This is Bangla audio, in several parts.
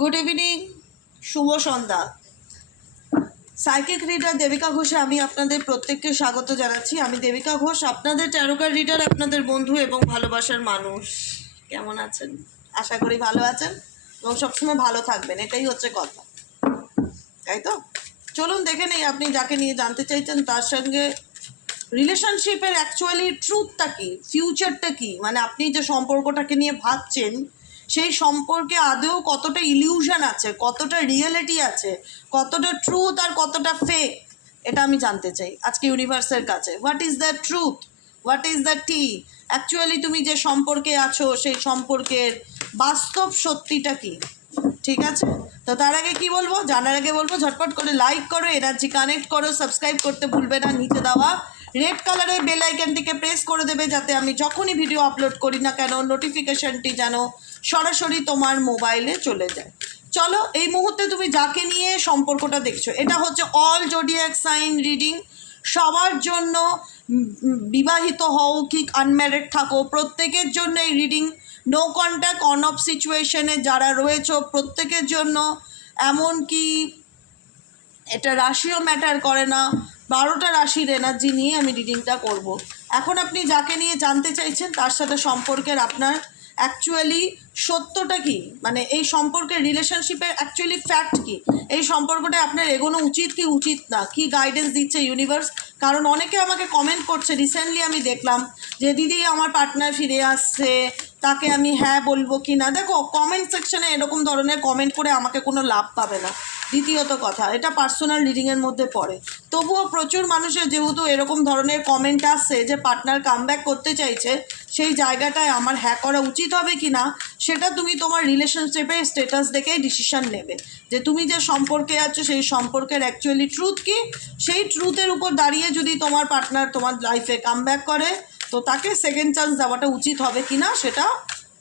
গুড ইভিনিং, শুভ সন্ধ্যা। সাইকিক রিডার দেবিকা ঘোষে আমি আপনাদের প্রত্যেককে স্বাগত জানাচ্ছি। আমি দেবিকা ঘোষ, আপনাদের ট্যারোকার রিডার, আপনাদের বন্ধু এবং ভালোবাসার মানুষ। কেমন আছেন? আশা করি ভালো আছেন এবং সবসময় ভালো থাকবেন, এটাই হচ্ছে কথা, তাই তো? চলুন দেখে নেই আপনি যাকে নিয়ে জানতে চাইছেন তার সঙ্গে রিলেশনশিপের অ্যাকচুয়ালি ট্রুথটা কী, ফিউচারটা কী, মানে আপনি যে সম্পর্কটাকে নিয়ে ভাবছেন সেই সম্পর্কে আদৌ কতটা ইলিউশন আছে, কতটা রিয়েলিটি আছে, কতটা ট্রুথ আর কতটা ফেক, এটা আমি জানতে চাই আজকে ইউনিভার্সের কাছে। What is the truth, what is the T, actually তুমি যে সম্পর্কে আছো সেই সম্পর্কের বাস্তব সত্যিটা কী, ঠিক আছে? তো তার আগে কি বলবো, জানার আগে বলবো ঝটপট করে লাইক করো, এনার্জি কানেক্ট করো, সাবস্ক্রাইব করতে ভুলবে না, নিচে দেওয়া রেড কালারের বেল আইকনটিকে প্রেস করে দেবে যাতে আমি যখনই ভিডিও আপলোড করি না কেন নোটিফিকেশনটি যেন সরাসরি তোমার মোবাইলে চলে যায়। চলো, এই মুহূর্তে তুমি যাকে নিয়ে সম্পর্কটা দেখছো, এটা হচ্ছে অল জোডিয়াক সাইন রিডিং, সবার জন্য, বিবাহিত হও কি আনম্যারিড থাকো প্রত্যেকের জন্য এই reading. No contact, on off সিচুয়েশনে যারা রয়েছে প্রত্যেকের জন্য, এমনকি এটা রাশিও ম্যাটার করে না, 12টা রাশির এনার্জি নিয়ে আমি রিডিংটা করব। এখন আপনি যাকে নিয়ে জানতে চাইছেন তার সাথে সম্পর্কের আপনার অ্যাকচুয়ালি সত্যটা কী, মানে এই সম্পর্কের রিলেশনশিপের অ্যাকচুয়ালি ফ্যাক্ট কী, এই সম্পর্কটা আপনার এগোনো উচিত কি উচিত না, কি গাইডেন্স দিচ্ছে ইউনিভার্স। কারণ অনেকে আমাকে কমেন্ট করছে, রিসেন্টলি আমি দেখলাম যে দিদি আমার পার্টনার ফিরে আসছে, তাকে আমি হ্যাঁ বলবো কি না। দেখো, কমেন্ট সেকশনে এরকম ধরনের কমেন্ট করে আমাকে কোনো লাভ পাবে না। দ্বিতীয়ত কথা, এটা পার্সোনাল রিডিংয়ের মধ্যে পড়ে, তবুও প্রচুর মানুষের যেহেতু এরকম ধরনের কমেন্ট আসছে যে পার্টনার কামব্যাক করতে চাইছে, সেই জায়গাটায় আমার হ্যাঁ করা উচিত হবে কি না সেটা তুমি তোমার রিলেশনশিপের স্ট্যাটাস দেখেই ডিসিশন নেবে যে তুমি যে সম্পর্কে আছো সেই সম্পর্কের অ্যাকচুয়ালি ট্রুথ কী। সেই ট্রুথের উপর দাঁড়িয়ে যদি তোমার পার্টনার তোমার লাইফে কামব্যাক করে তো তাকে সেকেন্ড চান্স দেওয়াটা উচিত হবে কি না সেটা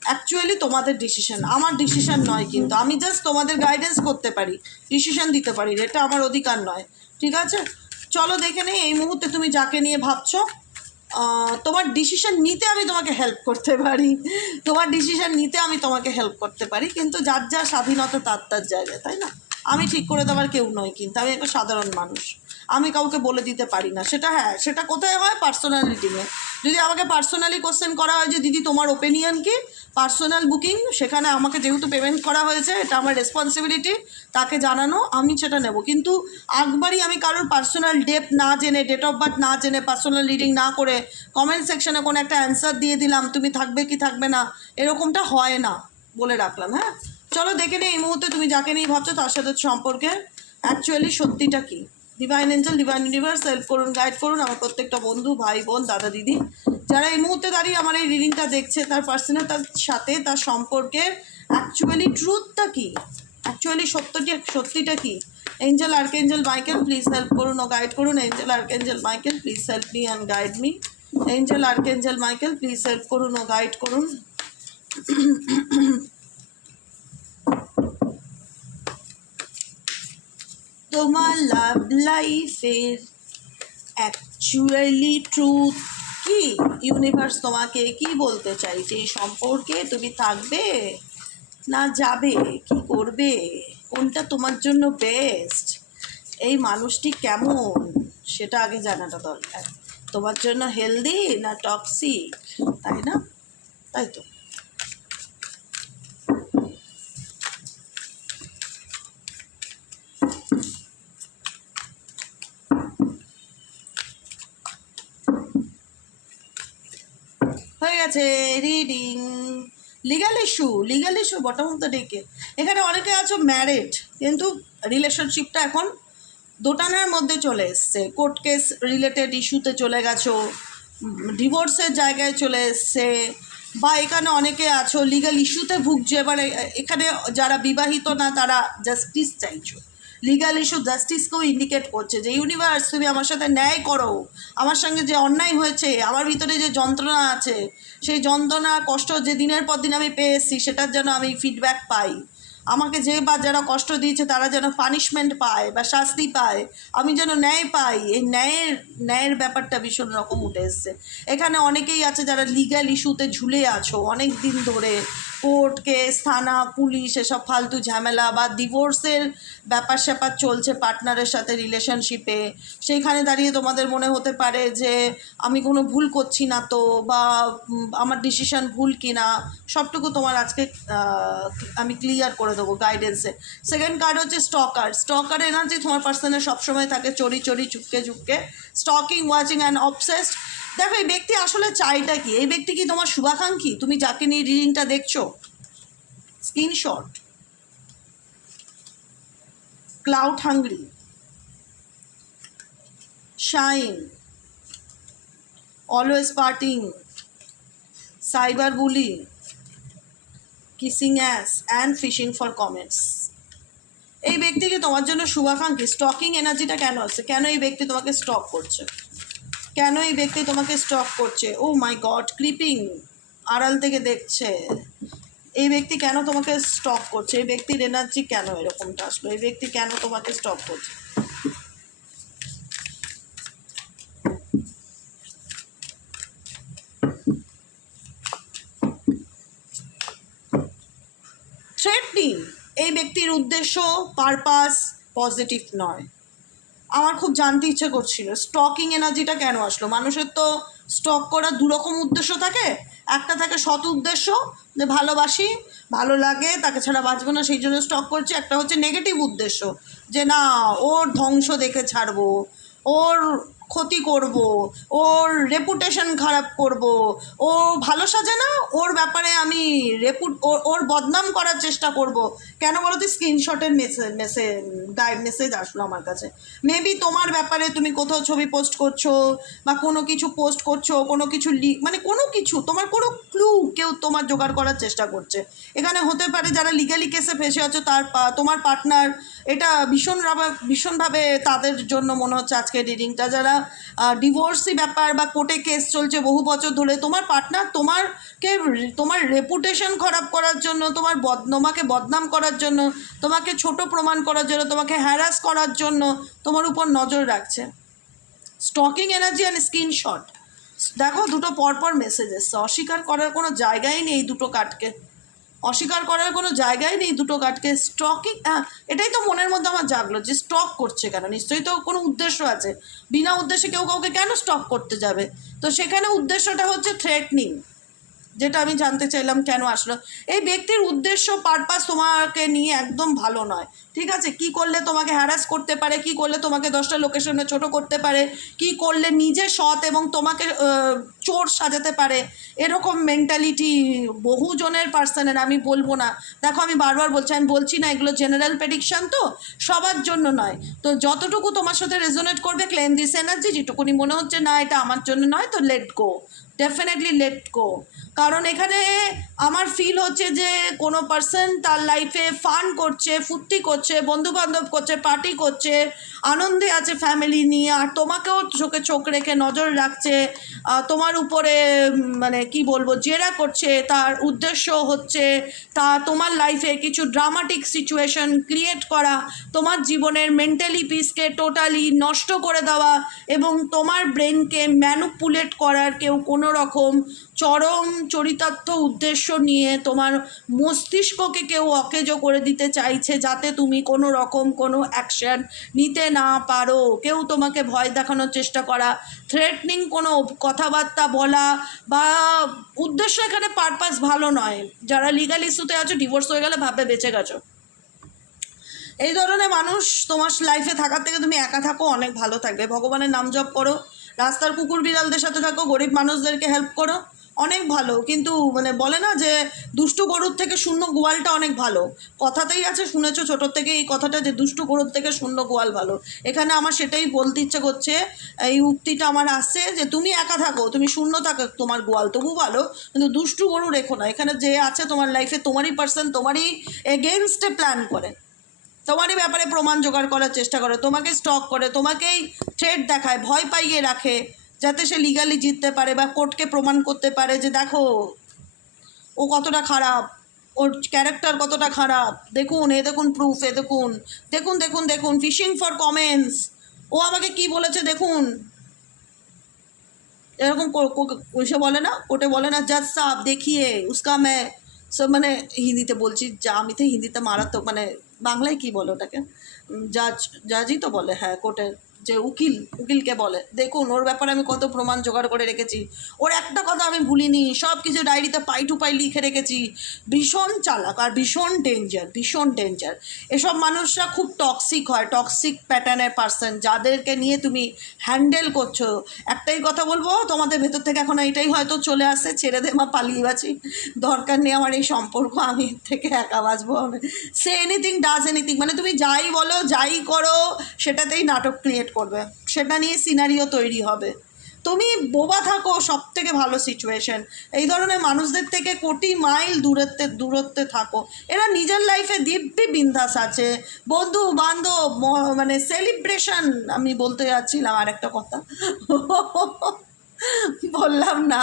অ্যাকচুয়ালি তোমাদের ডিসিশন, আমার ডিসিশন নয়। কিন্তু আমি জাস্ট তোমাদের গাইডেন্স করতে পারি, ডিসিশন দিতে পারি, এটা আমার অধিকার নয়, ঠিক আছে? চলো দেখে নেই এই মুহূর্তে তুমি যাকে নিয়ে ভাবছো তোমার ডিসিশন নিতে আমি তোমাকে হেল্প করতে পারি, তোমার ডিসিশন নিতে আমি তোমাকে হেল্প করতে পারি, কিন্তু যার যা স্বাধীনতা তার তার জায়গায়, তাই না? আমি ঠিক করে দেওয়ার কেউ নই, কিন্তু আমি একটা সাধারণ মানুষ, আমি কাউকে বলে দিতে পারি না সেটা। হ্যাঁ, সেটা কোথায় হয়? পার্সোনাল রিডিংয়ে। যদি আমাকে পার্সোনালি কোশ্চেন করা হয় যে দিদি তোমার ওপিনিয়ন কি, পার্সোনাল বুকিং, সেখানে আমাকে যেহেতু পেমেন্ট করা হয়েছে এটা আমার রেসপন্সিবিলিটি তাকে জানানো, আমি সেটা নেব। কিন্তু একবারই আমি কারোর পার্সোনাল ডেপথ না জেনে, ডেট অফ বার্থ না জেনে, পার্সোনাল রিডিং না করে কমেন্ট সেকশনে কোনো একটা অ্যান্সার দিয়ে দিলাম তুমি থাকবে কি থাকবে না, এরকমটা হয় না, বলে রাখলাম। হ্যাঁ, চলো দেখে নিই এই মুহূর্তে তুমি যাকে নিয়ে ভাবছো তার সাথে সম্পর্কে অ্যাকচুয়ালি সত্যিটা কী। Divine angel, divine universe help করুন, গাইড করুন আমার প্রত্যেকটা বন্ধু, ভাই বোন, দাদা দিদি যারা এই মুহূর্তে দাঁড়িয়ে আমার এই রিডিংটা দেখছে, তার পার্সোনাল তার সাথে তার সম্পর্কের অ্যাকচুয়ালি ট্রুথটা কী, অ্যাকচুয়ালি সত্যিটা কী। Angel archangel Michael please help করুন ও গাইড করুন। Angel archangel Michael please help me and guide me. Angel archangel Michael please help করুন ও গাইড করুন। তোমার লাভ লাইফের অ্যাকচুয়ালি ট্রুথ কি, ইউনিভার্স তোমাকে কি বলতে চাইছে, এই সম্পর্কে তুমি থাকবে না যাবে, কি করবে, কোনটা তোমার জন্য বেস্ট, এই মানুষটি কেমন সেটা আগে জানাটা দরকার, তোমার জন্য হেলদি না টক্সিক, তাই না? তাই তো। হয়ে গেছে reading. Legal issue bottom of the ডেকে। এখানে অনেকে আছো ম্যারিড কিন্তু রিলেশনশিপটা এখন দোটানার মধ্যে চলে এসছে, কোর্ট কেস রিলেটেড ইস্যুতে চলে গেছো, ডিভোর্সের জায়গায় চলে এসছে, বা এখানে অনেকে আছো লিগাল ইস্যুতে ভুগছে। এবার এখানে যারা বিবাহিত না তারা জাস্টিস চাইছো, লিগাল ইস্যু জাস্টিসকেও ইন্ডিকেট করছে যে ইউনিভার্স তুমি আমার সাথে ন্যায় করো, আমার সঙ্গে যে অন্যায় হয়েছে, আমার ভিতরে যে যন্ত্রণা আছে সেই যন্ত্রণা কষ্ট যে দিনের পর দিন আমি পেয়ে এসেছি সেটার যেন আমি ফিডব্যাক পাই, আমাকে যে বা যারা কষ্ট দিয়েছে তারা যেন পানিশমেন্ট পায় বা শাস্তি পায়, আমি যেন ন্যায় পাই, এই ন্যায়ের ব্যাপারটা ভীষণ রকম উঠে এসছে। এখানে অনেকেই আছে যারা লিগ্যাল ইস্যুতে ঝুলে আছো অনেক দিন ধরে, কোর্ট কেস, থানা, পুলিশ, এসব ফালতু ঝামেলা, বা ডিভোর্সের ব্যাপার স্যাপার চলছে পার্টনারের সাথে রিলেশনশিপে, সেইখানে দাঁড়িয়ে তোমাদের মনে হতে পারে যে আমি কোনো ভুল করছি না তো, বা আমার ডিসিশন ভুল কি না, সবটুকু তোমার আজকে আমি ক্লিয়ার করে দেবো গাইডেন্সে। সেকেন্ড কার্ড হচ্ছে স্টকার এনার্জি তোমার পার্সনের সবসময় থাকে, চড়ি Chupke stocking, watching and obsessed. দেখো এই ব্যক্তি আসলে চাইটা কি, এই ব্যক্তি কি তোমার শুভাকাঙ্ক্ষী? তুমি যাকে নিয়ে রিডিংটা দেখছো, screenshot, clout hungry, shine, always partying, cyber bully, kissing ass and fishing for comments. এই ব্যক্তিকে তোমার জন্য শুভাকাঙ্ক্ষী। স্টকিং এনার্জিটা কেন আছে? কেন এই ব্যক্তি তোমাকে স্টক করছে? কেন এই ব্যক্তি তোমাকে স্টক করছে? ও মাই গড, ক্রিপিং, আড়াল থেকে দেখছে। এই ব্যক্তি কেন তোমাকে স্টক করছে? এই ব্যক্তির এনার্জি কেন এরকমটা আসলো? এই ব্যক্তি কেন তোমাকে স্টক করছে? থ্রেটনিং, এই ব্যক্তির উদ্দেশ্য, পারপাস পজিটিভ নয়। আমার খুব জানতে ইচ্ছে করছিল স্টকিং এনার্জিটা কেন আসলো। মানুষের তো স্টক করার দুরকম উদ্দেশ্য থাকে। একটা থাকে সৎ উদ্দেশ্য, যে ভালোবাসি, ভালো লাগে, তাকে ছাড়া বাঁচবো না, সেই জন্য স্টক করছি। একটা হচ্ছে নেগেটিভ উদ্দেশ্য, যে না ওর ধ্বংস দেখে ছাড়বো, ওর ক্ষতি করব, ওর রেপুটেশন খারাপ করব, ও ভালো সাজে না, ওর ব্যাপারে আমি ওর বদনাম করার চেষ্টা করব। কেন বলো তো? স্ক্রিনশটের মেসেজ আসলো আমার কাছে। মেবি তোমার ব্যাপারে তুমি কোথাও ছবি পোস্ট করছো, বা কোনো কিছু পোস্ট করছো, কোনো কিছু মানে কোনো কিছু তোমার কোনো ক্লু কেউ তোমার জোগাড় করার চেষ্টা করছে। এখানে হতে পারে যারা লিগালি কেসে ফেসে আছো, তোমার পার্টনার, এটা ভীষণভাবে তাদের জন্য মনে হচ্ছে আজকে রিডিংটা। যারা ডিভোর্সি ব্যাপার বা কোর্টে কেস চলছে বহু বছর ধরে, তোমার পার্টনার তোমার রেপুটেশন খারাপ করার জন্য, তোমাকে বদনাম করার জন্য, তোমাকে ছোট প্রমাণ করার জন্য, তোমাকে হ্যারাস করার জন্য তোমার উপর নজর রাখছে। স্টকিং এনার্জি অ্যান্ড স্ক্রিনশট দেখো, দুটো পরপর মেসেজ এসছে। অস্বীকার করার কোনো জায়গাই নেই দুটো কার্ডকে, অস্বীকার করার কোনো জায়গায় নেই দুটো কার্ডকে। স্টকিং, এটাই তো মনের মধ্যে আমার জাগলো, যে স্টক করছে কেন? নিশ্চয়ই তো কোনো উদ্দেশ্য আছে। বিনা উদ্দেশ্যে কেউ কাউকে কেন স্টক করতে যাবে? তো সেখানে উদ্দেশ্যটা হচ্ছে থ্রেটনিং, যেটা আমি জানতে চাইলাম কেন আসলো। এই ব্যক্তির উদ্দেশ্য, পারপাস তোমাকে নিয়ে একদম ভালো নয়। ঠিক আছে, কি করলে তোমাকে হ্যারাস করতে পারে, কি করলে তোমাকে 10টা লোকের সামনে ছোটো করতে পারে, কি করলে নিজে সৎ এবং তোমাকে চোর সাজাতে পারে, এরকম মেন্টালিটি বহুজনের পার্সনের, আমি বলবো না। দেখো আমি বারবার বলছি, আমি বলছি না এগুলো জেনারেল প্রেডিকশান, তো সবার জন্য নয়। তো যতটুকু তোমার সাথে রেজোনেট করবে ক্লেম দিস এনার্জি, যেটুকুনি মনে হচ্ছে না এটা আমার জন্য নয়, তো let go, definitely let go. কারণ এখানে আমার ফিল হচ্ছে যে কোনো পার্সন তার লাইফে ফান করছে, ফুর্তি করছে, বন্ধুবান্ধব করছে, পার্টি করছে, আনন্দে আছে ফ্যামিলি নিয়ে, আর তোমাকেও চোখে চোখ রেখে নজর রাখছে, তোমার উপরে মানে কি বলবো, জেরা করছে। তার উদ্দেশ্য হচ্ছে তোমার লাইফে কিছু ড্রামাটিক সিচুয়েশন ক্রিয়েট করা, তোমার জীবনের মেন্টালি পিসকে টোটালি নষ্ট করে দেওয়া, এবং তোমার ব্রেনকে ম্যানুপুলেট করার কেউ কোনো রকম চরম চরিতার্থ উদ্দেশ্য নিয়ে তোমার মস্তিষ্ককে কেউ অকেজো করে দিতে চাইছে, যাতে তুমি কোনো রকম কোনো অ্যাকশান নিতে না পারো। কেউ তোমাকে ভয় দেখানোর চেষ্টা করা, থ্রেটনিং কোনো কথাবার্তা বলা, বা উদ্দেশ্য এখানে পারপাস ভালো নয়। যারা লিগাল ইস্যুতে আছো, ডিভোর্স হয়ে গেলে ভাববে বেঁচে গেছো, এই ধরনের মানুষ তোমার লাইফে থাকার থেকে তুমি একা থাকো, অনেক ভালো থাকবে। ভগবানের নাম জপ করো, রাস্তার কুকুর বিড়ালদের সাথে থাকো, গরিব মানুষদেরকে হেল্প করো, অনেক ভালো। কিন্তু মানে বলে না যে দুষ্টু গরুর থেকে শূন্য গোয়ালটা অনেক ভালো, কথাতেই আছে, শুনেছো ছোটোর থেকে এই কথাটা, যে দুষ্টু গরুর থেকে শূন্য গোয়াল ভালো। এখানে আমার সেটাই বলতে ইচ্ছে করছে, এই উক্তিটা আমার আসছে যে তুমি একা থাকো, তুমি শূন্য থাকো, তোমার গোয়াল তবু ভালো, কিন্তু দুষ্টু গরু রেখো না। এখানে যে আছে তোমার লাইফে, তোমারই পার্সন, তোমারই এগেনস্টে প্ল্যান করে, তোমারই ব্যাপারে প্রমাণ জোগাড় করার চেষ্টা করে, তোমাকে স্টক করে, তোমাকেই থ্রেট দেখায়, ভয় পাইয়ে রাখে, যাতে সে লিগালি জিততে পারে বা কোর্টকে প্রমাণ করতে পারে যে দেখো ও কতটা খারাপ, ওর ক্যারেক্টার কতটা খারাপ, দেখুন এ দেখুন প্রুফ, এ দেখুন, দেখুন দেখুন দেখুন, ফিশিং ফর কমেন্টস, ও আমাকে কি বলেছে দেখুন। এরকম সে বলে না, কোর্টে বলে না, জজ সাহেব দেখিয়ে উসকা মে সো মানে হিন্দিতে বলছি, যা আমি তো হিন্দিতে মারাত্মক, মানে বাংলায় কি বলে ওটাকে, জাজই তো বলে, হ্যাঁ কোর্টের যে উকিলকে বলে। দেখুন ওর ব্যাপারে আমি কত প্রমাণ জোগাড় করে রেখেছি, ওর একটা কথা আমি ভুলিনি, সব কিছু ডায়েরিতে পাই টু পাই লিখে রেখেছি। ভীষণ চালাক আর ভীষণ ডেঞ্জার। এসব মানুষরা খুব টক্সিক হয়, টক্সিক প্যাটার্নের পার্সন, যাদেরকে নিয়ে তুমি হ্যান্ডেল করছো। একটাই কথা বলবো, তোমাদের ভেতর থেকে এখন এইটাই হয়তো চলে আসে, ছেড়ে দে মা, পালিয়ে বাঁচি, দরকার নেই আমার এই সম্পর্ক, আমি এর থেকে একা বাঁচবো। সে এনিথিং ডাজ এনিথিং, মানে তুমি যাই বলো যাই করো সেটাতেই নাটক ক্রিয়েট করবে, সেটা নিয়ে সিনারিও তৈরি হবে। তুমি বোবা থাকো, সব থেকে ভালো সিচুয়েশন। এই ধরনের মানুষদের থেকে কোটি মাইল দূরত্বে থাকো। এরা নিজের লাইফে দিব্যি বিন্দাস আছে, বন্ধু বান্ধব, মানে সেলিব্রেশন। আমি বলতে যাচ্ছিলাম আর একটা কথা বললাম না,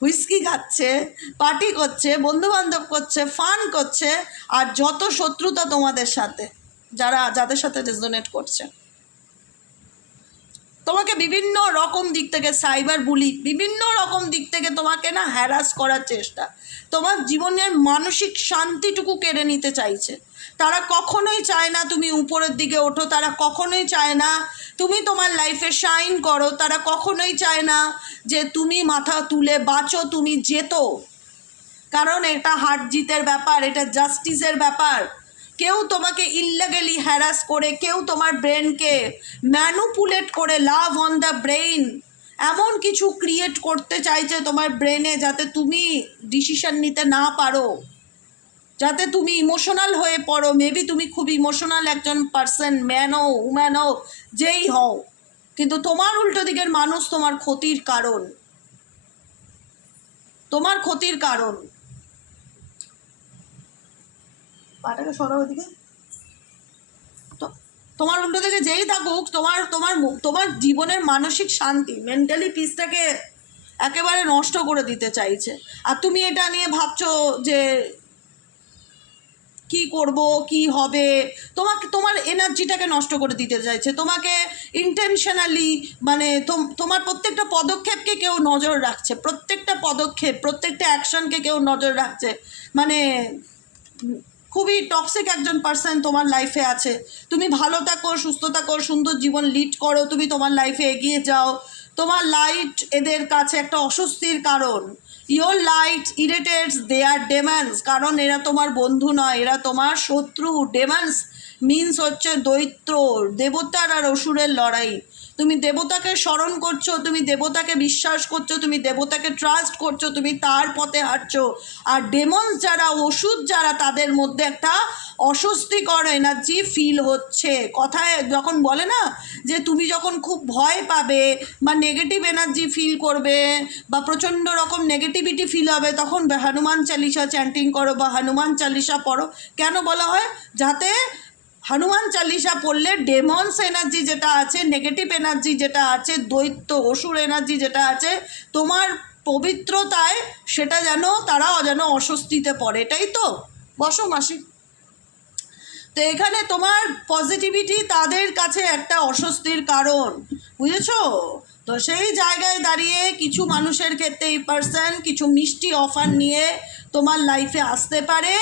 হুইস্কি খাচ্ছে, পার্টি করছে, বন্ধু বান্ধব করছে, ফান করছে, আর যত শত্রুতা তোমাদের সাথে, যাদের সাথে রেজোনেট করছে, তোমাকে বিভিন্ন রকম দিক থেকে সাইবার বুলি, বিভিন্ন রকম দিক থেকে তোমাকে না হ্যারাস করার চেষ্টা, তোমার জীবনের মানসিক শান্তিটুকু কেড়ে নিতে চাইছে। তারা কখনোই চায় না তুমি উপরের দিকে ওঠো, তারা কখনোই চায় না তুমি তোমার লাইফে শাইন করো, তারা কখনোই চায় না যে তুমি মাথা তুলে বাঁচো, তুমি যেতো। কারণ এটা হার জিতের ব্যাপার, এটা জাস্টিসের ব্যাপার। কেউ তোমাকে ইল্লিগালি হ্যারাস করে, কেউ তোমার ব্রেনকে ম্যানুপুলেট করে, লাভ অন দ্য ব্রেইন এমন কিছু ক্রিয়েট করতে চাইছে তোমার ব্রেনে, যাতে তুমি ডিসিশন নিতে না পারো, যাতে তুমি ইমোশনাল হয়ে পড়ো। মেবি তুমি খুব ইমোশনাল একজন পার্সন, ম্যান হও, উম্যান হও, যেই হও, কিন্তু তোমার উল্টো দিকের মানুষ তোমার ক্ষতির কারণ, তোমার ক্ষতির কারণ। পাটাকে সরাও দিকে। তোমার উল্টো থেকে যেই থাকুক, তোমার তোমার তোমার জীবনের মানসিক শান্তি, মেন্টালি পিসটাকে একেবারে নষ্ট করে দিতে চাইছে। আর তুমি এটা নিয়ে ভাবছো যে কি করব, কি হবে, তোমার এনার্জিটাকে নষ্ট করে দিতে চাইছে, তোমাকে ইন্টেনশনালি, মানে তোমার প্রত্যেকটা পদক্ষেপকে কেউ নজর রাখছে, প্রত্যেকটা পদক্ষেপ, প্রত্যেকটা অ্যাকশনকে কেউ নজর রাখছে। মানে খুবই টক্সিক একজন পার্সন তোমার লাইফে আছে। তুমি ভালো থাকো, সুস্থ থাকো, সুন্দর জীবন লিড করো, তুমি তোমার লাইফে এগিয়ে যাও। তোমার লাইট এদের কাছে একটা অস্বস্তির কারণ। ইয়োর লাইট ইরিটেটস দেয়ার ডেমন্স, কারণ এরা তোমার বন্ধু নয়, এরা তোমার শত্রু। ডেমন্স মিন্স হচ্ছে দৈত্য, দেবতার আর অসুরের লড়াই। তুমি দেবতাকে স্মরণ করছো, তুমি দেবতাকে বিশ্বাস করছো, তুমি দেবতাকে ট্রাস্ট করছো, তুমি তার পথে হাঁটছো। আর ডেমন্স যারা, ওষুধ যারা, তাদের মধ্যে একটা অস্বস্তিকর এনার্জি ফিল হচ্ছে। কথায় যখন বলে না যে তুমি যখন খুব ভয় পাবে বা নেগেটিভ এনার্জি ফিল করবে বা প্রচণ্ড রকম নেগেটিভিটি ফিল হবে, তখন হনুমান চালিসা চ্যান্টিং করো বা হনুমান চালিসা পড়ো। কেন বলা হয়? যাতে হনুমান চালিসা পড়লে ডেমন্স এনার্জি যেটা আছে, নেগেটিভ এনার্জি যেটা আছে, দৈত্য অসুর এনার্জি যেটা আছে তোমার পবিত্রতায়, সেটা যেন অস্বস্তিতে পড়ে। এটাই তো। বসো মাসি। তো এখানে তোমার পজিটিভিটি তাদের কাছে একটা অস্বস্তির কারণ, বুঝেছো? তো সেই জায়গায় দাঁড়িয়ে কিছু মানুষের ক্ষেত্রে এই পার্সন কিছু মিষ্টি অফার নিয়ে তোমার লাইফে আসতে পারে,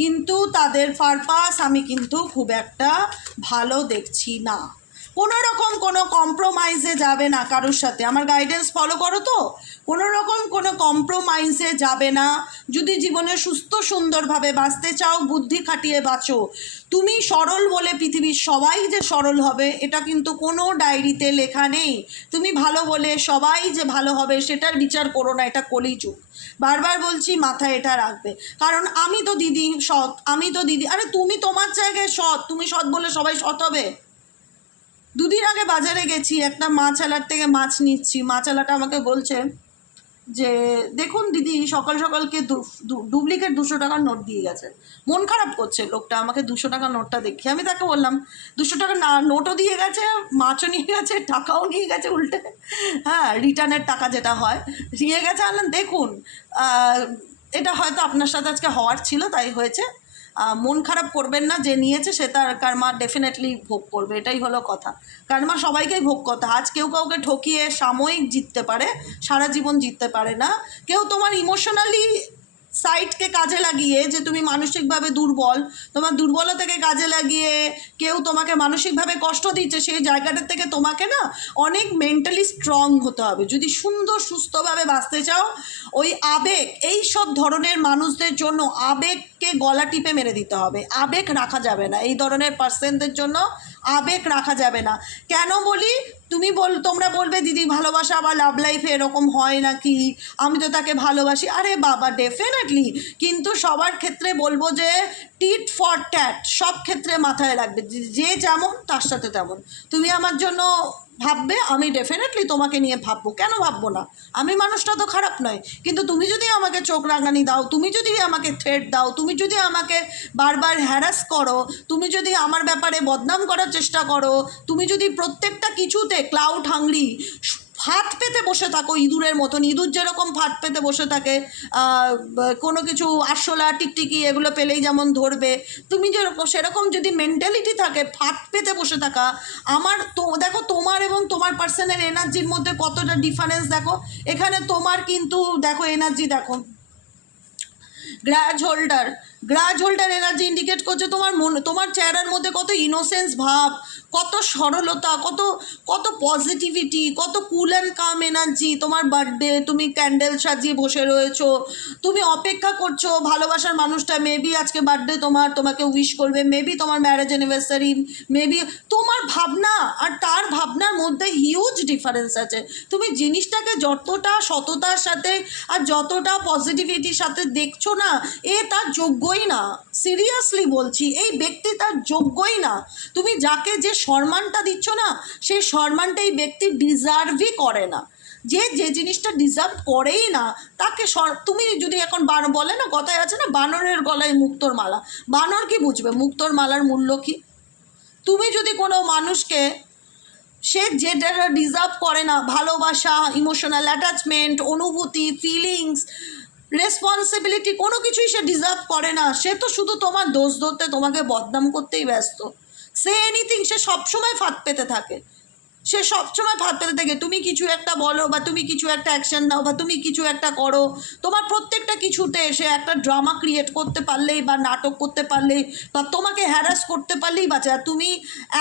কিন্তু তাদের পারপাস আমি কিন্তু খুব একটা ভালো দেখছি না। কোনো রকম কোনো কম্প্রোমাইজে যাবে না কারোর সাথে। আমার গাইডেন্স ফলো করো তো? কোনো রকম কোনো কম্প্রোমাইজে যাবে না। যদি জীবনে সুস্থ সুন্দরভাবে বাঁচতে চাও, বুদ্ধি খাটিয়ে বাঁচো। তুমি সরল বলে পৃথিবীর সবাই যে সরল হবে এটা কিন্তু কোনো ডায়েরিতে লেখা নেই। তুমি ভালো বলে সবাই যে ভালো হবে সেটার বিচার করো না, এটা কলিযুগ। বারবার বলছি, মাথায় এটা রাখবে। কারণ আমি তো দিদি সৎ, আমি তো দিদি, আরে তুমি তোমার জায়গায় সৎ, তুমি সৎ বলে সবাই সৎ হবে? দুদিন আগে বাজারে গেছি, একটা মাছওয়ালার থেকে মাছ নিচ্ছি। মাছওয়ালাটা আমাকে বলছে যে দেখুন দিদি, সকাল সকালকে ডুপ্লিকেট 200 টাকার নোট দিয়ে গেছে। মন খারাপ করছে লোকটা আমাকে 200 টাকার নোটটা দেখে। আমি তাকে বললাম 200 টাকার নোটও দিয়ে গেছে, মাছও নিয়ে গেছে, টাকাও নিয়ে গেছে উল্টে, হ্যাঁ রিটার্নের টাকা যেটা হয় নিয়ে গেছে। আনলাম দেখুন, এটা হয়তো আপনার সাথে আজকে হওয়ার ছিল, তাই হয়েছে। মন খারাপ করবেন না, যে নিয়েছে সে তার কার্মা ডেফিনেটলি ভোগ করবে, এটাই হলো কথা। কার্মা সবাইকেই ভোগ করতে। আজ কেউ কাউকে ঠকিয়ে সাময়িক জিততে পারে, সারা জীবন জিততে পারে না। কেউ তোমার ইমোশনালি সাইটকে কাজে লাগিয়ে, যে তুমি মানসিকভাবে দুর্বল, তোমার দুর্বলতাকে কাজে লাগিয়ে কেউ তোমাকে মানসিকভাবে কষ্ট দিচ্ছে, সেই জায়গাটার থেকে তোমাকে না অনেক মেন্টালি স্ট্রং হতে হবে। যদি সুন্দর সুস্থভাবে বাঁচতে চাও, ওই আবেগ, এই সব ধরনের মানুষদের জন্য আবেগকে গলা টিপে মেরে দিতে হবে। আবেগ রাখা যাবে না, এই ধরনের পার্সনদের জন্য আবেগ রাখা যাবে না। কেন বলি, তোমরা বলবে দিদি ভালোবাসা বা লাভ লাইফে এরকম হয় নাকি, আমি তো তাকে ভালোবাসি। আরে বাবা, ডেফিনেটলি, কিন্তু সবার ক্ষেত্রে বলবো যে টিট ফর ট্যাট, সব ক্ষেত্রে মাথায় রাখবে, যে যেমন তার সাথে তেমন। তুমি আমার জন্য ভাববে, আমি ডেফিনেটলি তোমাকে নিয়ে ভাববো, কেন ভাববো না? আমি মানুষটা তো খারাপ নয়, কিন্তু তুমি যদি আমাকে চোখ রাঙানি দাও, তুমি যদি আমাকে থ্রেট দাও, তুমি যদি আমাকে বারবার হ্যারাস করো, তুমি যদি আমার ব্যাপারে বদনাম করার চেষ্টা করো, তুমি যদি প্রত্যেকটা কিছুতে ক্লাউড হাংরি ফাঁদ পেতে বসে থাকো, ইঁদুরের মতন, ইঁদুর যেরকম ফাঁদ পেতে বসে থাকে, কোনো কিছু আরশোলা টিকটিকি এগুলো পেলেই যেমন ধরবে, তুমি যেরকম সেরকম যদি মেন্টালিটি থাকে ফাঁদ পেতে বসে থাকা, দেখো তোমার এবং তোমার পার্সনের এনার্জির মধ্যে কতটা ডিফারেন্স দেখো। এখানে তোমার কিন্তু দেখো এনার্জি দেখো, গ্রাজ হোল্ডার এনার্জি ইন্ডিকেট করছে তোমার চেহারার মধ্যে কত ইনোসেন্স ভাব, কত সরলতা, কত পজিটিভিটি, কত কুল অ্যান্ড কাম এনার্জি। তোমার বার্থডে, তুমি ক্যান্ডেল সাজিয়ে বসে রয়েছো, তুমি অপেক্ষা করছো ভালোবাসার মানুষটা মেবি আজকে বার্থডে তোমাকে উইশ করবে, মেবি তোমার ম্যারেজ অ্যানিভার্সারি, মেবি তোমার ভাবনা আর তার ভাবনার মধ্যে হিউজ ডিফারেন্স আছে। তুমি জিনিসটাকে যতটা সততার সাথে আর যতটা পজিটিভিটির সাথে দেখছো না, তার যোগ্যই না। সিরিয়াসলি বলছি, এই ব্যক্তি তার যোগ্যই না। তুমি যাকে যে সম্মানটা দিচ্ছ না, সেই সম্মানটা এই ব্যক্তি ডিজার্ভই করে না। যে জিনিসটা ডিজার্ভ করেই না, তাকে তুমি যদি এখন বলে না, কথায় আছে না, বানরের গলায় মুক্তোর মালা, বানর কি বুঝবে মুক্তোর মালার মূল্য কি? তুমি যদি কোনো মানুষকে, সে যেটা ডিজার্ভ করে না, ভালোবাসা, ইমোশনাল অ্যাটাচমেন্ট, অনুভূতি, ফিলিংস, রেসপন্সিবিলিটি, কোনো কিছুই সে ডিজার্ভ করে না, সে তো শুধু তোমার দোষ ধরতে, তোমাকে বদনাম করতেই ব্যস্ত। সে এনিথিং, সে সবসময় ফাঁদ পেতে থাকে, তুমি কিছু একটা বলো বা তুমি কিছু একটা অ্যাকশন নাও বা তুমি কিছু একটা করো, তোমার প্রত্যেকটা কিছুতে সে একটা ড্রামা ক্রিয়েট করতে পারলেই বা নাটক করতে পারলেই বা তোমাকে হ্যারাস করতে পারলেই বাঁচে। আর তুমি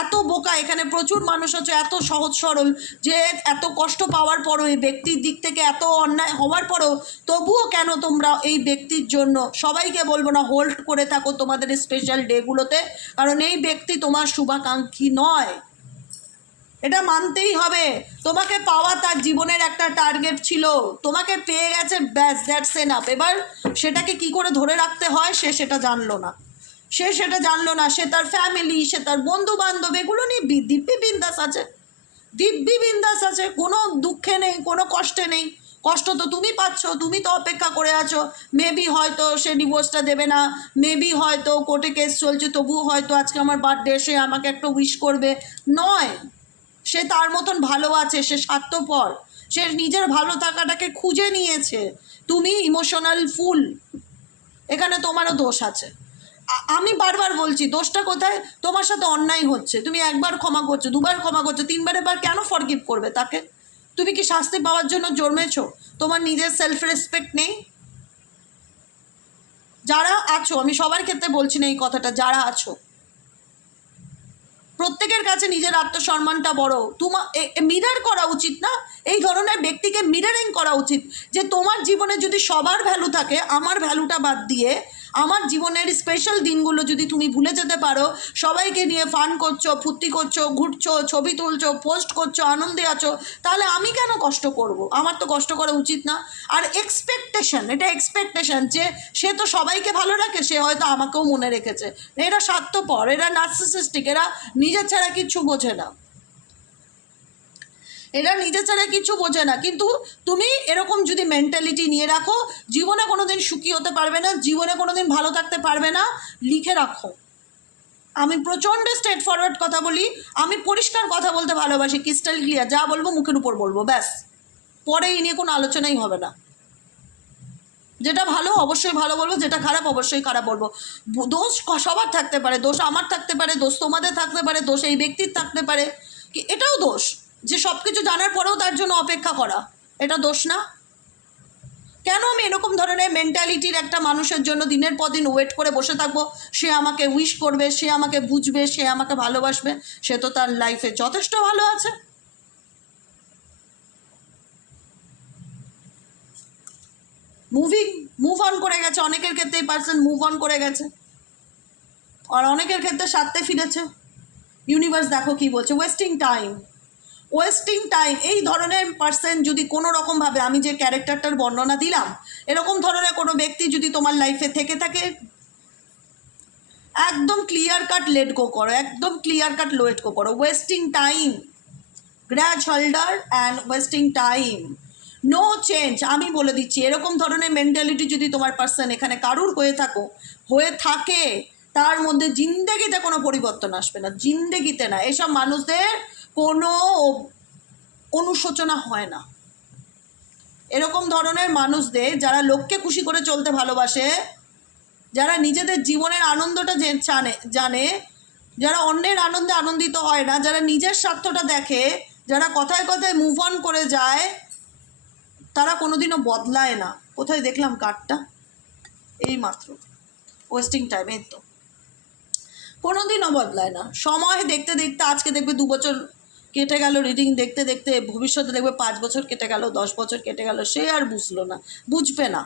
এত বোকা, এখানে প্রচুর মানুষ আছে এত সহজ সরল, যে এত কষ্ট পাওয়ার পরও, এই ব্যক্তির দিক থেকে এত অন্যায় হওয়ার পরও তবুও কেন তোমরা এই ব্যক্তির জন্য, সবাইকে বলবো না, হোল্ড করে থাকো তোমাদের স্পেশাল ডেগুলোতে, কারণ এই ব্যক্তি তোমার শুভাকাঙ্ক্ষী নয়, এটা মানতেই হবে। তোমাকে পাওয়া তার জীবনের একটা টার্গেট ছিল, তোমাকে পেয়ে গেছে, ব্যাস, দ্যাটস এনাফ। এবার সেটাকে কি করে ধরে রাখতে হয় সেটা জানলো না, সে তার ফ্যামিলি, সে তার বন্ধু বান্ধব, এগুলো নিয়ে দিব্যি বিন্দাস আছে, কোনো দুঃখে নেই, কোনো কষ্টে নেই। কষ্ট তো তুমি পাচ্ছ, তুমি তো অপেক্ষা করে আছো, মেবি হয়তো সে ডিভোর্সটা দেবে না, মেবি হয়তো কোর্টে কেস চলছে, তবুও হয়তো আজকে আমার বার্থডে, সে আমাকে একটা উইশ করবে। নয়, সে তার মতন ভালো আছে, সে স্বার্থপর, সে নিজের ভালো থাকাটাকে খুঁজে নিয়েছে। তুমি ইমোশনাল ফুল, এখানে তোমারও দোষ আছে। আমি বারবার বলছি, দোষটা কোথায়? তোমার সাথে অন্যায় হচ্ছে, তুমি একবার ক্ষমা করছো, দুবার ক্ষমা করছো, তিনবার এবার কেন ফরগিভ করবে তাকে? তুমি কি শাস্তি পাওয়ার জন্য জন্মেছো? তোমার নিজের সেলফ রেসপেক্ট নেই? যারা আছো, আমি সবার ক্ষেত্রে বলছি না এই কথাটা, যারা আছো প্রত্যেকের কাছে নিজের আত্মসম্মানটা বড়। মিরার করা উচিত না, এই ধরনের ব্যক্তিকে মিরারিং করা উচিত, যে তোমার জীবনে যদি সবার ভ্যালু থাকে, আমার ভ্যালুটা বাদ দিয়ে আমার জীবনের স্পেশাল দিনগুলো যদি তুমি ভুলে যেতে পারো, সবাইকে নিয়ে ফান করছো, ফুর্তি করছো, ঘুরছো, ছবি তুলছো, পোস্ট করছো, আনন্দে আছো, তাহলে আমি কেন কষ্ট করব? আমার তো কষ্ট করা উচিত না। আর এটা এক্সপেকটেশন যে সে তো সবাইকে ভালো রাখে, সে হয়তো আমাকেও মনে রেখেছে। এরা স্বার্থপর, এরা নার্সিসিস্টিক, এরা নিজের ছাড়া কিচ্ছু বোঝে না। কিন্তু তুমি এরকম যদি মেন্টালিটি নিয়ে রাখো, জীবনে কোনোদিন সুখী হতে পারবে না, জীবনে কোনোদিন ভালো থাকতে পারবে না। লিখে রাখো, আমি প্রচণ্ড স্ট্রেট ফরওয়ার্ড কথা বলি, আমি পরিষ্কার কথা বলতে ভালোবাসি, ক্রিস্টাল ক্লিয়ার, যা বলবো মুখের উপর বলবো, ব্যাস, পরে এই নিয়ে কোনো আলোচনাই হবে না। যেটা ভালো অবশ্যই ভালো বলবো, যেটা খারাপ অবশ্যই খারাপ বলবো। দোষ সবার থাকতে পারে, দোষ আমার থাকতে পারে, দোষ তোমাদের থাকতে পারে, দোষ এই ব্যক্তির থাকতে পারে, কি এটাও দোষ যে সব কিছু জানার পরেও তার জন্য অপেক্ষা করা, এটা দোষ না? কেন আমি এরকম ধরনের মেন্টালিটির একটা মানুষের জন্য দিনের পর দিন ওয়েট করে বসে থাকবো? সে আমাকে উইশ করবে, সে আমাকে বুঝবে, সে আমাকে ভালোবাসবে, সে তো তার লাইফে যথেষ্ট ভালো আছে। মুভ অন করে গেছে, অনেকের ক্ষেত্রে এই পার্সন মুভ অন করে গেছে, আর অনেকের ক্ষেত্রে সাথে ফিরেছে। ইউনিভার্স দেখো কি বলছে, ওয়েস্টিং টাইম। এই ধরনের পার্সন যদি কোনো রকমভাবে, আমি যে ক্যারেক্টারটার বর্ণনা দিলাম, এরকম ধরনের কোনো ব্যক্তি যদি তোমার লাইফে থেকে থাকে, একদম ক্লিয়ার কাট লেট গো করো, একদম ক্লিয়ার কাট লেট গো করো। Wasting time, grudge holder and wasting time, no change. আমি বলে দিচ্ছি, এরকম ধরনের মেন্টালিটি যদি তোমার পার্সন এখানে কারুর হয়ে থাকে, তার মধ্যে জিন্দেগিতে কোনো পরিবর্তন আসবে না, জিন্দেগিতে না। এসব মানুষদের কোনো অনুশোচনা হয় না। এরকম ধরনের মানুষদের, যারা লোককে খুশি করে চলতে ভালোবাসে, যারা নিজেদের জীবনের আনন্দটা জানে, যারা অন্যের আনন্দে আনন্দিত হয় না, যারা নিজের স্বার্থটা দেখে, যারা কথায় কথায় মুভ অন করে যায়, তারা কোনোদিনও বদলায় না। কোথায় দেখলাম কার্ডটা? এই মাত্র ওয়েস্টিং টাইম, এই তো। কোনোদিনও বদলায় না। সময় দেখতে দেখতে আজকে দেখবে 2 বছর কেটে গেল, রিডিং দেখতে দেখতে ভবিষ্যতে দেখবে 5 বছর কেটে গেল, 10 বছর কেটে গেল, সে আর বুঝলো না, বুঝবে না।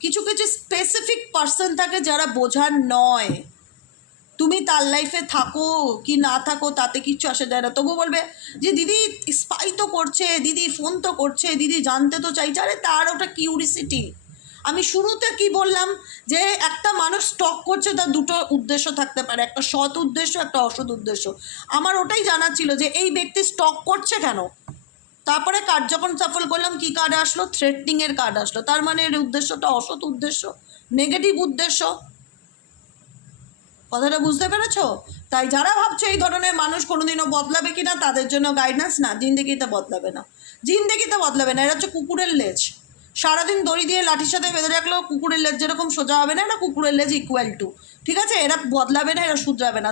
কিছু কিছু স্পেসিফিক পার্সন থাকে যারা বোঝার নয়। তুমি তার লাইফে থাকো কি না থাকো তাতে কিচ্ছু আসে যায় না। তবু বলবে যে দিদি স্পাই তো করছে, দিদি ফোন তো করছে, দিদি জানতে তো চাইছে। আরে তার ওটা কিউরিসিটি। আমি শুরুতে কি বললাম, যে একটা মানুষ স্টক করছে, তার দুটো উদ্দেশ্য থাকতে পারে, একটা সৎ উদ্দেশ্য, একটা অসৎ উদ্দেশ্য। আমার ওটাই জানা ছিল যে এই ব্যক্তি স্টক করছে কেন। তারপরে কার্ড যখন সাফল করলাম, কি কার্ড আসলো? থ্রেটনিংয়ের কার্ড আসলো। তার মানে এর উদ্দেশ্যটা অসৎ উদ্দেশ্য, নেগেটিভ উদ্দেশ্য। কথাটা বুঝতে পেরেছো? তাই যারা ভাবছে এই ধরনের মানুষ কোনোদিনও বদলাবে কিনা, তাদের জন্য গাইডেন্স না, জিন্দেগিতে বদলাবে না, জিন্দেগিতে বদলাবে না। এরা হচ্ছে কুকুরের লেজ। সারাদিন দড়ি দিয়ে লাঠির সাথে বেঁধে রাখলেও কুকুরের লেজ যেরকম সোজা হবে না, না কুকুরের লেজ ইকুয়াল টু, ঠিক আছে? এরা বদলাবে না, এরা শুধরাবে না।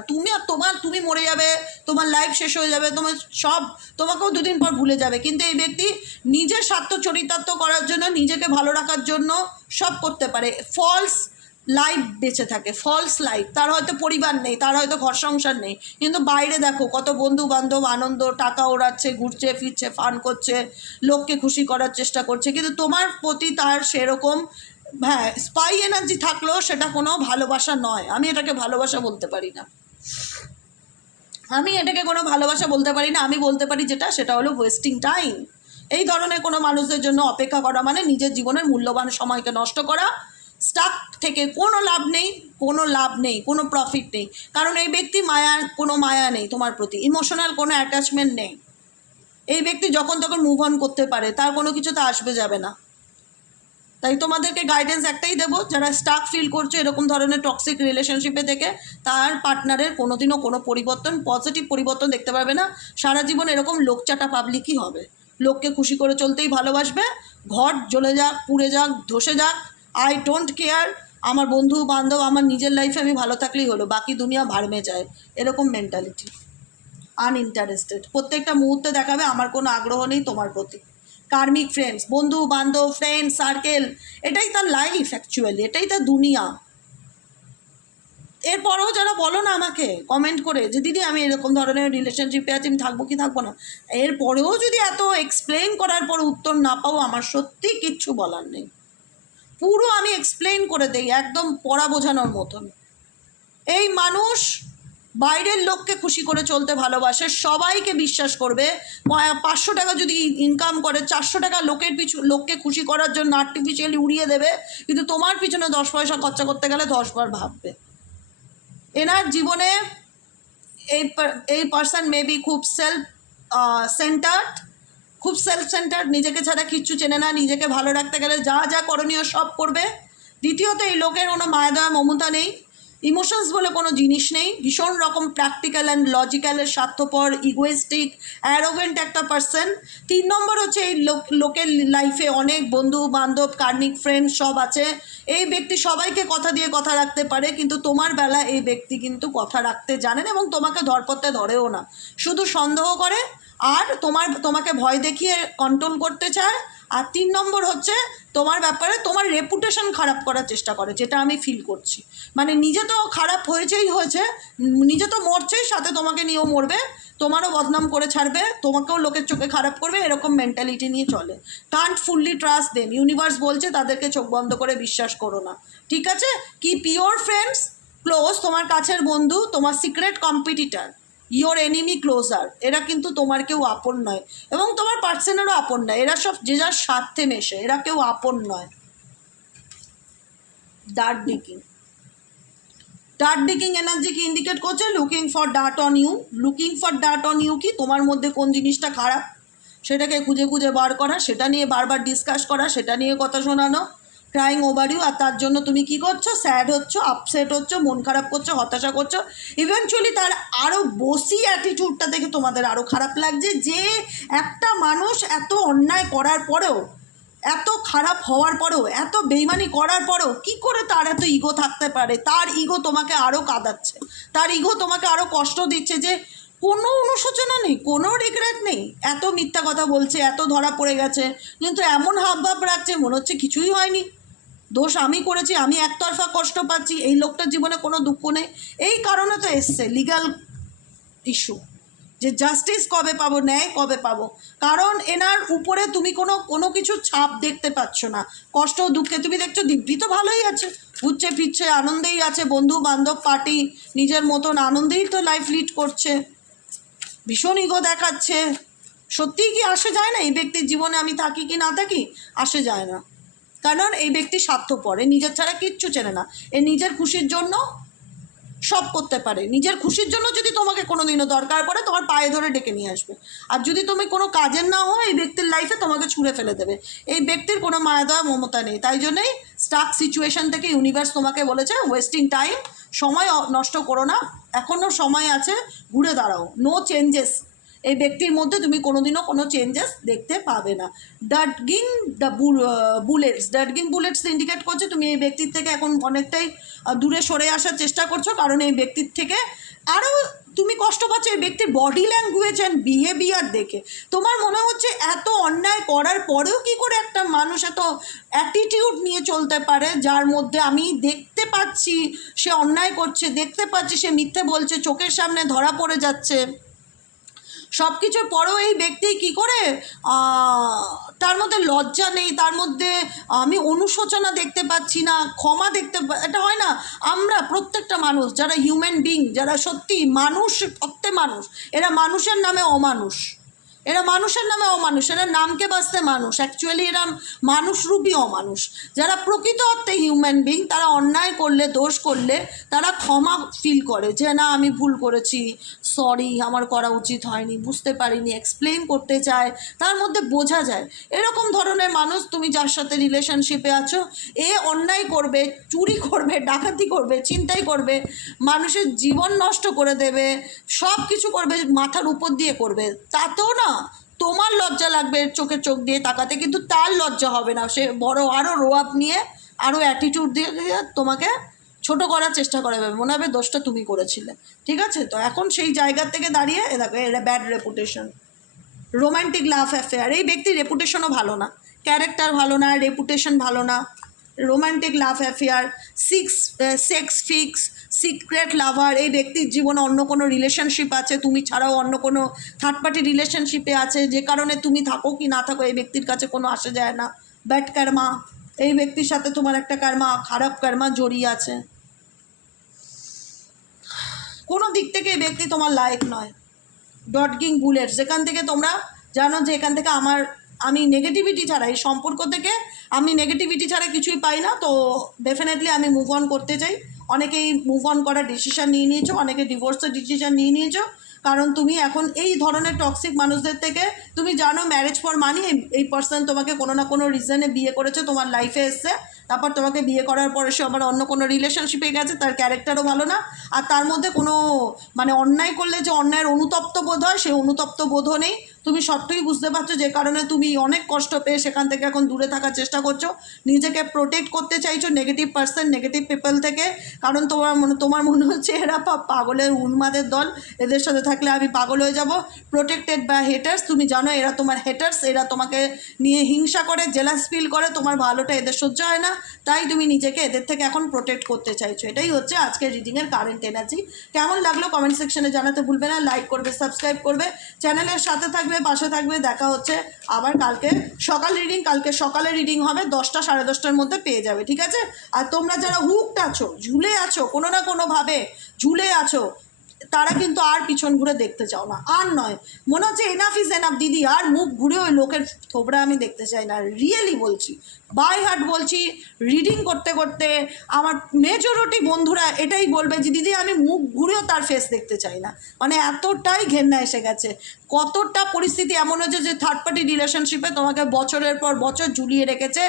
তুমি মরে যাবে, তোমার লাইফ শেষ হয়ে যাবে, তোমাকেও 2 দিন পর ভুলে যাবে। কিন্তু এই ব্যক্তি নিজের স্বার্থ চরিতার্থ করার জন্য, নিজেকে ভালো রাখার জন্য সব করতে পারে। ফলস লাইফ বেঁচে থাকে, ফলস লাইফ। তার হয়তো পরিবার নেই, তার হয়তো ঘর সংসার নেই, কিন্তু বাইরে দেখো কত বন্ধু বান্ধব, আনন্দ, টাকা ওড়াচ্ছে, ঘুরছে ফিরছে, ফান করছে, লোককে খুশি করার চেষ্টা করছে। কিন্তু তোমার প্রতি তার সেরকম, হ্যাঁ, স্পাই এনার্জি থাকলেও সেটা কোনো ভালোবাসা নয়। আমি এটাকে ভালোবাসা বলতে পারি না, আমি বলতে পারি সেটা হলো ওয়েস্টিং টাইম। এই ধরনের কোনো মানুষদের জন্য অপেক্ষা করা মানে নিজের জীবনের মূল্যবান সময়কে নষ্ট করা। স্টাক থেকে কোনো লাভ নেই, কোনো প্রফিট নেই। কারণ এই ব্যক্তি কোনো মায়া নেই তোমার প্রতি, ইমোশনাল কোনো অ্যাটাচমেন্ট নেই। এই ব্যক্তি যখন তখন মুভ অন করতে পারে, তার কোনো কিছুতে আসবে যাবে না। তাই তোমাদেরকে গাইডেন্স একটাই দেবো, যারা স্টাক ফিল করছো এরকম ধরনের টক্সিক রিলেশনশিপে থেকে, তার পার্টনারের কোনোদিনও কোনো পজিটিভ পরিবর্তন দেখতে পারবে না। সারা জীবন এরকম লোকচাটা পাবলিকই হবে, লোককে খুশি করে চলতেই ভালোবাসবে। ঘর জ্বলে যাক, পুড়ে যাক, ধসে যাক, আই ডোন্ট কেয়ার। আমার বন্ধু বান্ধব, আমার নিজের লাইফে আমি ভালো থাকলেই হলো, বাকি দুনিয়া ভাড়মে যায়, এরকম মেন্টালিটি। আনইন্টারেস্টেড, প্রত্যেকটা মুহূর্তে দেখাবে আমার কোনো আগ্রহ নেই তোমার প্রতি। কার্মিক ফ্রেন্ডস, বন্ধু বান্ধব, ফ্রেন্ড সার্কেল, এটাই তার লাইফ, অ্যাকচুয়ালি এটাই তার দুনিয়া। এরপরেও যারা বলো না আমাকে কমেন্ট করে যে দিদি আমি এরকম ধরনের রিলেশনশিপে আছি, আমি থাকবো কি থাকবো না, এরপরেও যদি এত এক্সপ্লেন করার পর উত্তর না পাও, আমার সত্যি কিচ্ছু বলার নেই। পুরো আমি এক্সপ্লেন করে দেই, একদম পড়া বোঝানোর মতন। এই মানুষ বাইরের লোককে খুশি করে চলতে ভালোবাসে, সবাইকে বিশ্বাস করবে। 500 টাকা যদি ইনকাম করে, 400 টাকা লোককে খুশি করার জন্য আর্টিফিশিয়ালি উড়িয়ে দেবে, কিন্তু তোমার পিছনে 10 পয়সা খরচা করতে গেলে 10 বার ভাববে। এনার জীবনে এই পার্সন মেবি খুব সেলফ সেন্টার্ড, নিজেকে ছাড়া কিচ্ছু চেনে না, নিজেকে ভালো রাখতে গেলে যা যা করণীয় সব করবে। দ্বিতীয়ত, এই লোকের কোনো মায়া দয়া মমতা নেই, ইমোশনস বলে কোনো জিনিস নেই, ভীষণ রকম প্র্যাকটিক্যাল অ্যান্ড লজিক্যালের স্বার্থপর, ইগোয়েস্টিক, অ্যারোগেন্ট একটা পার্সন। 3 নম্বর হচ্ছে, এই লোকের লাইফে অনেক বন্ধু বান্ধব, কার্মিক ফ্রেন্ড সব আছে। এই ব্যক্তি সবাইকে কথা দিয়ে কথা রাখতে পারে, কিন্তু তোমার বেলা এই ব্যক্তি কিন্তু কথা রাখতে জানেন এবং তোমাকে ধরপড়তে ধরেও না, শুধু সন্দেহ করে আর তোমাকে ভয় দেখিয়ে কন্ট্রোল করতে চায়। আর 3 নম্বর হচ্ছে তোমার ব্যাপারে তোমার রেপুটেশন খারাপ করার চেষ্টা করে, যেটা আমি ফিল করছি। মানে নিজে তো খারাপ হয়েছে, নিজে তো মরছেই, সাথে তোমাকে নিয়েও মরবে, তোমারও বদনাম করে ছাড়বে, তোমাকেও লোকের চোখে খারাপ করবে, এরকম মেন্টালিটি নিয়ে চলে। Can't fully trust them, universe বলছে তাদেরকে চোখ বন্ধ করে বিশ্বাস করো না, ঠিক আছে? কি পিওর ফ্রেন্ডস, ক্লোজ, তোমার কাছের বন্ধু, তোমার secret competitor, your enemy closer, এরা কিন্তু তোমার কেউ আপন নয় এবং তোমার পার্সনেরও আপন নয়। এরা সব যে যার স্বার্থে মেশে, এরা কেউ আপন নয়। ডার্ট ডিকিং এনার্জি কি ইন্ডিকেট করছে? Looking for dirt on you. Looking for dirt on you কি তোমার মধ্যে কোন জিনিসটা খারাপ সেটাকে খুঁজে খুঁজে বার করা, সেটা নিয়ে বারবার ডিসকাস করা, সেটা নিয়ে কথা শোনানো, ক্রাইং ওভার ইউ। আর তার জন্য তুমি কি করছো? স্যাড হচ্ছ, আপসেট হচ্ছ, মন খারাপ করছো, হতাশা করছো। ইভেনচুয়ালি তার আরও বসি অ্যাটিটিউডটা দেখে তোমাদের আরও খারাপ লাগছে, যে একটা মানুষ এত অন্যায় করার পরেও, এত খারাপ হওয়ার পরেও, এত বেইমানি করার পরেও কি করে তার এত ইগো থাকতে পারে? তার ইগো তোমাকে আরও কাঁদাচ্ছে, তার ইগো তোমাকে আরও কষ্ট দিচ্ছে, যে কোনো অনুশোচনা নেই, কোনো রিগ্রেট নেই, এত মিথ্যা কথা বলছে, এত ধরা পড়ে গেছে, কিন্তু এমন হাবভাব রাখছে মনে হচ্ছে কিছুই হয়নি, দোষ আমি করেছি, আমি একতরফা কষ্ট পাচ্ছি, এই লোকটার জীবনে কোনো দুঃখ নেই। এই কারণে তো এসছে লিগ্যাল ইস্যু, যে জাস্টিস কবে পাবো, ন্যায় কবে পাবো। কারণ এনার উপরে তুমি কোনো কিছু ছাপ দেখতে পাচ্ছ না। কষ্ট দুঃখে তুমি দেখছো দিব্যি তো ভালোই আছে, ঘুরছে ফিরছে, আনন্দেই আছে, বন্ধু বান্ধব পার্টি, নিজের মতন আনন্দেই তো লাইফ লিড করছে, ভীষণ ইগো দেখাচ্ছে। সত্যিই কি আসে যায় না এই ব্যক্তির জীবনে আমি থাকি কি না থাকি? আসে যায় না, কারণ এই ব্যক্তি স্বার্থপর, নিজের ছাড়া কিচ্ছু চেনে না। এ নিজের খুশির জন্য সব করতে পারে, নিজের খুশির জন্য যদি তোমাকে কোনো দিনও দরকার পড়ে তোমার পায়ে ধরে ডেকে নিয়ে আসবে, আর যদি তুমি কোনো কাজের না হও এই ব্যক্তির লাইফে তোমাকে ছুঁড়ে ফেলে দেবে। এই ব্যক্তির কোনো মায়া দয়া মমতা নেই, তাই জন্যই স্টাক সিচুয়েশন থেকে ইউনিভার্স তোমাকে বলেছে ওয়েস্টিং টাইম, সময় নষ্ট করো না, এখনও সময় আছে, ঘুরে দাঁড়াও, নো চেঞ্জেস। এই ব্যক্তির মধ্যে তুমি কোনোদিনও কোনো চেঞ্জেস দেখতে পাবে না। ডার্টগিং বুলেটস ইন্ডিকেট করছে তুমি এই ব্যক্তির থেকে এখন অনেকটাই দূরে সরে আসার চেষ্টা করছো, কারণ এই ব্যক্তির থেকে আরও তুমি কষ্ট পাচ্ছ এই ব্যক্তির বডি ল্যাঙ্গুয়েজ অ্যান্ড বিহেভিয়ার দেখে। তোমার মনে হচ্ছে এত অন্যায় করার পরেও কি করে একটা মানুষ এত অ্যাটিটিউড নিয়ে চলতে পারে, যার মধ্যে আমি দেখতে পাচ্ছি সে অন্যায় করছে, দেখতে পাচ্ছি সে মিথ্যে বলছে, চোখের সামনে ধরা পড়ে যাচ্ছে, সব কিছুর পরেও এই ব্যক্তি কি করে, তার মধ্যে লজ্জা নেই, তার মধ্যে আমি অনুশোচনা দেখতে পাচ্ছি না, ক্ষমা এটা হয় না। আমরা প্রত্যেকটা মানুষ যারা হিউম্যান বিং, যারা সত্যি মানুষ, প্রত্যেক মানুষ, এরা মানুষের নামে অমানুষ, এরা মানুষের নামে অমানুষ, এরা নামকে বাঁচতে মানুষ, অ্যাকচুয়ালি এরা মানুষরূপী অমানুষ। যারা প্রকৃত অর্থে হিউম্যান বিং, তারা অন্যায় করলে, দোষ করলে তারা ক্ষমা ফিল করে, যে না আমি ভুল করেছি, সরি, আমার করা উচিত হয়নি, বুঝতে পারিনি, এক্সপ্লেন করতে চায়, তার মধ্যে বোঝা যায়। এরকম ধরনের মানুষ তুমি যার সাথে রিলেশনশিপে আছো, এ অন্যায় করবে, চুরি করবে, ডাকাতি করবে, ছিনতাই করবে, মানুষের জীবন নষ্ট করে দেবে, সব কিছু করবে, মাথার উপর দিয়ে করবে, তাতেও না তোমার লজ্জা লাগবে চোখে চোখ দিয়ে তাকাতে, কিন্তু তার লজ্জা হবে না, সে বড় আরও রো আপ নিয়ে, আরও অ্যাটিটিউড দিয়ে তোমাকে ছোট করার চেষ্টা করা হবে, মনে হবে দোষটা তুমি করেছিলে, ঠিক আছে? তো এখন সেই জায়গার থেকে দাঁড়িয়ে দেখো এটা bad reputation, romantic love affair, এই ব্যক্তির রেপুটেশনও ভালো না, ক্যারেক্টার ভালো না, রেপুটেশন ভালো না, romantic love affair, sex fix, secret lover, এই ব্যক্তির জীবনে অন্য কোনো রিলেশনশিপ আছে, তুমি ছাড়াও অন্য কোনো থার্ড পার্টি রিলেশনশিপে আছে, যে কারণে তুমি থাকো কি না থাকো এই ব্যক্তির কাছে কোনো আসে যায় না। ব্যাড কার্মা, এই ব্যক্তির সাথে তোমার একটা কার্মা, খারাপ কার্মা জড়িয়ে আছে, কোনো দিক থেকে এই ব্যক্তি তোমার লাইক নয়। ডটগিং বুলেটস, যেখান থেকে তোমরা জানো যে এখান থেকে আমি নেগেটিভিটি ছাড়া, এই সম্পর্ক থেকে আমি নেগেটিভিটি ছাড়া কিছুই পাই না, তো ডেফিনেটলি আমি মুভ অন করতে চাই। অনেকেই মুভ অন করার ডিসিশান নিয়ে নিয়েছো, অনেকে ডিভোর্সের ডিসিশান নিয়ে নিয়েছো, কারণ তুমি এখন এই ধরনের টক্সিক মানুষদের থেকে, তুমি জানো ম্যারেজ ফর মানি, এই পার্সন তোমাকে কোনো না কোনো রিজনে বিয়ে করেছে, তোমার লাইফে এসছে, তারপর তোমাকে বিয়ে করার পরে সে আবার অন্য কোনো রিলেশনশিপে গেছে, তার ক্যারেক্টারও ভালো না, আর তার মধ্যে কোনো মানে অন্যায় করলে যে অন্যায়ের অনুতপ্ত বোধ হয় সেই অনুতপ্ত বোধও নেই। তুমি সবটাই বুঝতে পারছো, যে কারণে তুমি অনেক কষ্ট পেয়ে সেখান থেকে এখন দূরে থাকার চেষ্টা করছো, নিজেকে প্রোটেক্ট করতে চাইছো নেগেটিভ পার্সন, নেগেটিভ পিপল থেকে। কারণ তোমার মনে হচ্ছে এরা পাগলের উন্মাদের দল, এদের সাথে থাকলে আমি পাগল হয়ে যাব। প্রোটেক্টেড বাই হেটার্স, তুমি জানো এরা তোমার হেটার্স, এরা তোমাকে নিয়ে হিংসা করে, জেলাস ফিল করে, তোমার ভালোটা এদের সহ্য হয় না, তাই তুমি নিজেকে এদের থেকে এখন প্রোটেক্ট করতে চাইছো। এটাই হচ্ছে আজকের রিডিংয়ের কারেন্ট এনার্জি। কেমন লাগলো কমেন্ট সেকশনে জানাতে ভুলবে না, লাইক করবে, সাবস্ক্রাইব করবে, চ্যানেলের সাথে থাকবে, পাশে থাকবে। দেখা হচ্ছে আবার কালকে সকাল রিডিং, কালকে সকালে রিডিং হবে 10টা 10:30টার মধ্যে পেয়ে যাবে, ঠিক আছে? আর তোমরা যারা হুকড আছো, ঝুলে আছো, কোনো না কোনোভাবে ঝুলে আছো, তারা কিন্তু আর পিছন ঘুরে দেখতে চাও না, আর নয়, মনে হচ্ছে এনাফ ইজ এনাফ দিদি, আর মুখ ঘুরে ওই লোকের থোবড়া আমি দেখতে চাই না, রিয়েলি বলছি, বাই হার্ট বলছি। রিডিং করতে করতে আমার মেজরিটি বন্ধুরা এটাই বলবে যে দিদি আমি মুখ ঘুরেও তার ফেস দেখতে চাই না, মানে এতটাই ঘেন্না এসে গেছে। কতটা পরিস্থিতি এমন হয়েছে যে থার্ড পার্টি রিলেশনশিপে তোমাকে বছরের পর বছর ঝুলিয়ে রেখেছে,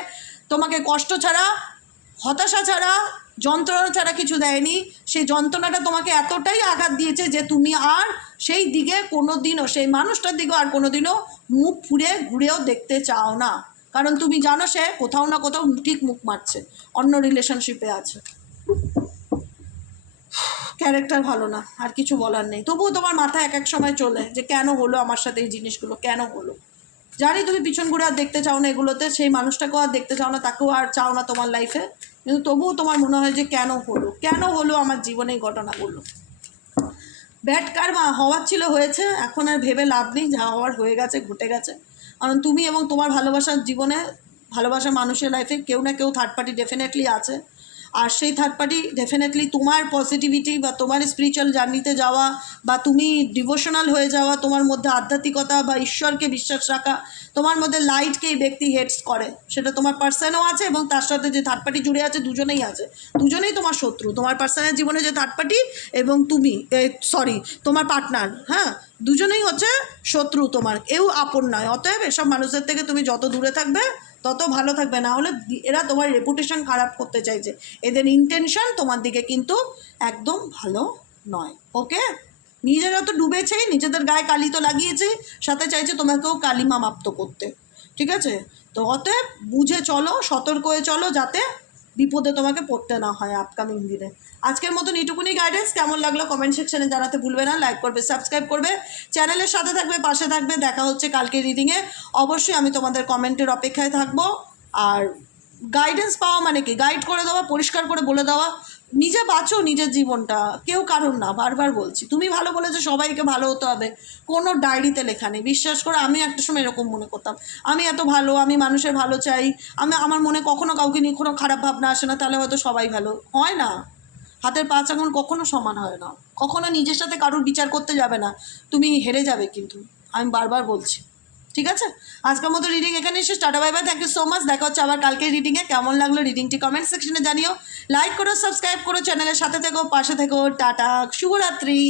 তোমাকে কষ্ট ছাড়া, হতাশা ছাড়া, যন্ত্রণা ছাড়া কিছু দেয়নি। সেই যন্ত্রণাটা তোমাকে এতটাই আঘাত দিয়েছে যে তুমি আর সেই দিকে কোনো দিনও, সেই মানুষটার দিকেও আর কোনো দিনও মুখ ঘুরেও দেখতে চাও না। কারণ তুমি জানো সে কোথাও না কোথাও ঠিক মুখ মারছে, অন্য রিলেশনশিপে আছে, ক্যারেক্টার ভালো না, আর কিছু বলার নেই। তবুও তোমার মাথায় এক এক সময় চলে যে কেন হলো আমার সাথে এই জিনিসগুলো, কেন হলো। জানি তুমি পিছন ঘুরে আর দেখতে চাও না এগুলোতে, সেই মানুষটাকেও আর দেখতে চাও না, তাকেও আর চাও না তোমার লাইফে, কিন্তু তবুও তোমার মনে হয় যে কেন হলো আমার জীবনে এই ঘটনাগুলো। ব্যাড কার্মা হওয়ার ছিল হয়েছে, এখন আর ভেবে লাভ নেই, যা হওয়ার হয়ে গেছে, ঘটে গেছে। কারণ তুমি এবং তোমার ভালোবাসার জীবনে, ভালোবাসার মানুষের লাইফে কেউ না কেউ থার্ড পার্টি ডেফিনেটলি আছে। আর সেই থার্ড পার্টি ডেফিনেটলি তোমার পজিটিভিটি বা তোমার স্পিরিচুয়াল জার্নিতে যাওয়া, বা তুমি ডিভোশনাল হয়ে যাওয়া, তোমার মধ্যে আধ্যাত্মিকতা বা ঈশ্বরকে বিশ্বাস রাখা, তোমার মধ্যে লাইটকে এই ব্যক্তি হেটস করে, সেটা তোমার পার্সনও আছে এবং তার সাথে যে থার্ড পার্টি জুড়ে আছে দুজনেই আছে, দুজনেই তোমার শত্রু। তোমার পার্সনের জীবনে যে থার্ড পার্টি এবং তুমি, তোমার পার্টনার, হ্যাঁ, দুজনেই হচ্ছে শত্রু, তোমার কেউ আপন নয়। অতএব এসব মানুষদের থেকে তুমি যত দূরে থাকবে তত ভালো থাকবে, না হলে এরা তোমার রেপুটেশন খারাপ করতে চাইছে, এদের ইন্টেনশন তোমার দিকে কিন্তু একদম ভালো নয়। ওকে, নিজেরা তো ডুবেছেই, নিজেদের গায়ে কালি তো লাগিয়েছেই, সাথে চাইছে তোমাকেও কালিমা মাপ্ত করতে, ঠিক আছে? তো অতএব বুঝে চলো, সতর্ক হয়ে চলো, যাতে বিপদে তোমাকে পড়তে না হয় আপকামিং দিনে। আজকের মতন এইটুকুনি গাইডেন্স। কেমন লাগলো কমেন্ট সেকশনে জানাতে ভুলবে না, লাইক করবে, সাবস্ক্রাইব করবে, চ্যানেলের সাথে থাকবে, পাশে থাকবে। দেখা হচ্ছে কালকে রিডিংয়ে, অবশ্যই আমি তোমাদের কমেন্টের অপেক্ষায় থাকবো। আর গাইডেন্স পাওয়া মানে কি, গাইড করে দেওয়া, পরিষ্কার করে বলে দেওয়া, নিজে বাঁচো নিজের জীবনটা, কেউ কারণ না। বারবার বলছি, তুমি ভালো বলেছো সবাইকে ভালো হতে হবে, কোনো ডায়েরিতে লেখা নেই। বিশ্বাস করে আমি একটা সময় এরকম মনে করতাম, আমি এত ভালো, আমি মানুষের ভালো চাই, আমার মনে কখনো কাউকে নিয়ে কোনো খারাপ ভাবনা আসে না, তাহলে হয়তো সবাই ভালো হয় না। হাতের 5 আঙুল কখনো সমান হয় না, কখনো নিজের সাথে কারোর বিচার করতে যাবে না, তুমি হেরে যাবে কিন্তু, আমি বারবার বলছি, ঠিক আছে? আজকের মতো রিডিং এখানে এসে tata, bye bye, thank you so much. দেখা হচ্ছে আবার কালকের রিডিংয়ে। কেমন লাগলো রিডিংটি কমেন্ট সেকশনে জানিও, লাইক করো, সাবস্ক্রাইব করো, চ্যানেলের সাথে থেকো, পাশে থেকো। টাটা, শুভরাত্রি।